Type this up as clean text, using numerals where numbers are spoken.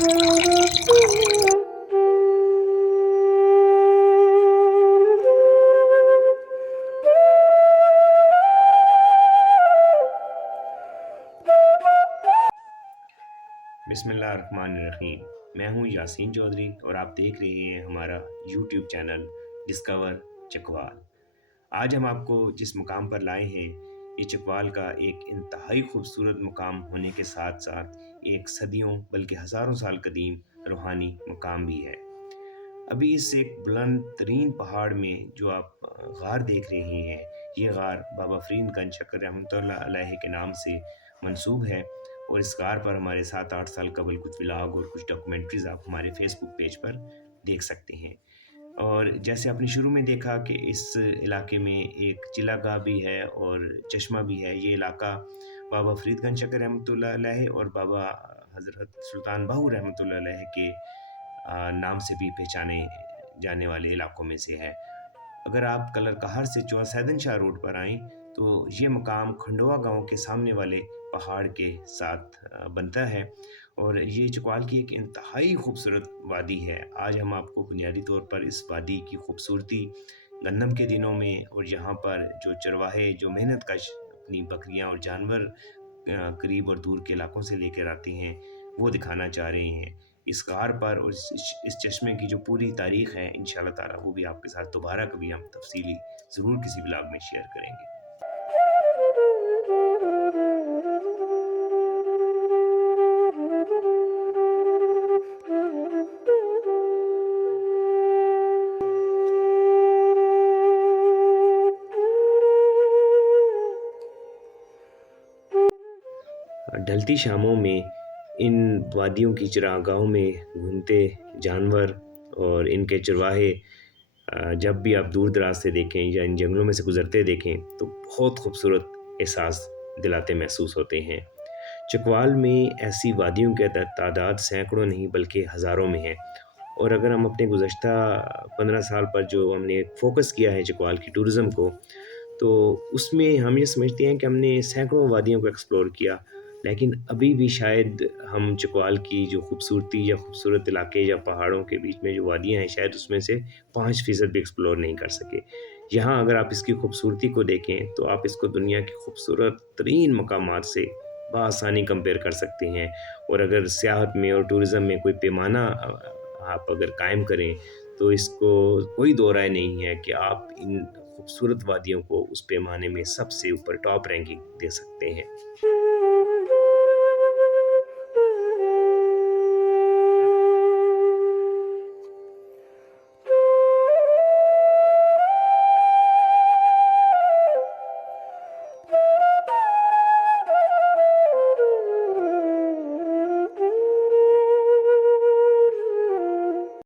बिस्मिल्लाहिर्रहमानिर्रहीम। मैं हूं यासीन चौधरी और आप देख रहे हैं हमारा यूट्यूब चैनल डिस्कवर चकवाल। आज हम आपको जिस मुकाम पर लाए हैं, ये चकवाल का एक इंतहाई खूबसूरत मुकाम होने के साथ साथ एक सदियों बल्कि हज़ारों साल कदीम रूहानी मुकाम भी है। अभी इस एक बुलंद तरीन पहाड़ में जो आप गार देख रहे हैं, ये गार बाबा फ़रीद गंज शकर रहमतुल्लाह अलैहि के नाम से मंसूब है। और इस गार पर हमारे 7-8 साल कबल कुछ व्लॉग और कुछ डॉक्यूमेंट्रीज़ आप हमारे फेसबुक पेज पर देख सकते हैं। और जैसे आपने शुरू में देखा कि इस इलाके में एक चिलागाह भी है और चश्मा भी है। ये इलाका बाबा फ़रीद गंज शकर रहमतुल्लाह अलैहि और बाबा हज़रत सुल्तान बाहू रहमतुल्लाह अलैहि के नाम से भी पहचाने जाने वाले इलाकों में से है। अगर आप कलर कहर से चौसा सैदन शाह रोड पर आएँ, तो ये मकाम खंडोवा गाँव के सामने वाले पहाड़ के साथ बनता है और ये चकवाल की एक इंतहाई खूबसूरत वादी है। आज हम आपको बुनियादी तौर पर इस वादी की खूबसूरती गंदम के दिनों में और यहाँ पर जो चरवाहे जो मेहनतकश अपनी बकरियाँ और जानवर करीब और दूर के इलाकों से लेकर आते हैं, वो दिखाना चाह रहे हैं। इस गार पर और इस चश्मे की जो पूरी तारीख़ है, इंशाअल्लाह ताला वो भी आपके साथ दोबारा कभी हम तफ़सीली ज़रूर किसी व्लॉग में शेयर करेंगे। ढलती शामों में इन वादियों की चरागाहों में घूमते जानवर और इनके चरवाहे जब भी आप दूर दराज से देखें या इन जंगलों में से गुजरते देखें, तो बहुत खूबसूरत एहसास दिलाते महसूस होते हैं। चकवाल में ऐसी वादियों की तादाद सैकड़ों नहीं बल्कि हज़ारों में है। और अगर हम अपने गुज़श्ता 15 साल पर जो हमने फ़ोकस किया है चकवाल की टूरिज़्म को, तो उसमें हम ये समझते हैं कि हमने सैकड़ों वादियों को एक्सप्लोर किया। लेकिन अभी भी शायद हम चकवाल की जो खूबसूरती या खूबसूरत इलाके या पहाड़ों के बीच में जो वादियाँ हैं, शायद उसमें से 5% भी एक्सप्लोर नहीं कर सके। यहाँ अगर आप इसकी खूबसूरती को देखें, तो आप इसको दुनिया की खूबसूरत तरीन मकामात से बआसानी कंपेयर कर सकते हैं। और अगर सियाहत में और टूरिज़्म में कोई पैमाना आप अगर कायम करें, तो इसको कोई दो राय नहीं है कि आप इन खूबसूरत वादियों को उस पैमाने में सबसे ऊपर टॉप रैंकिंग दे सकते हैं।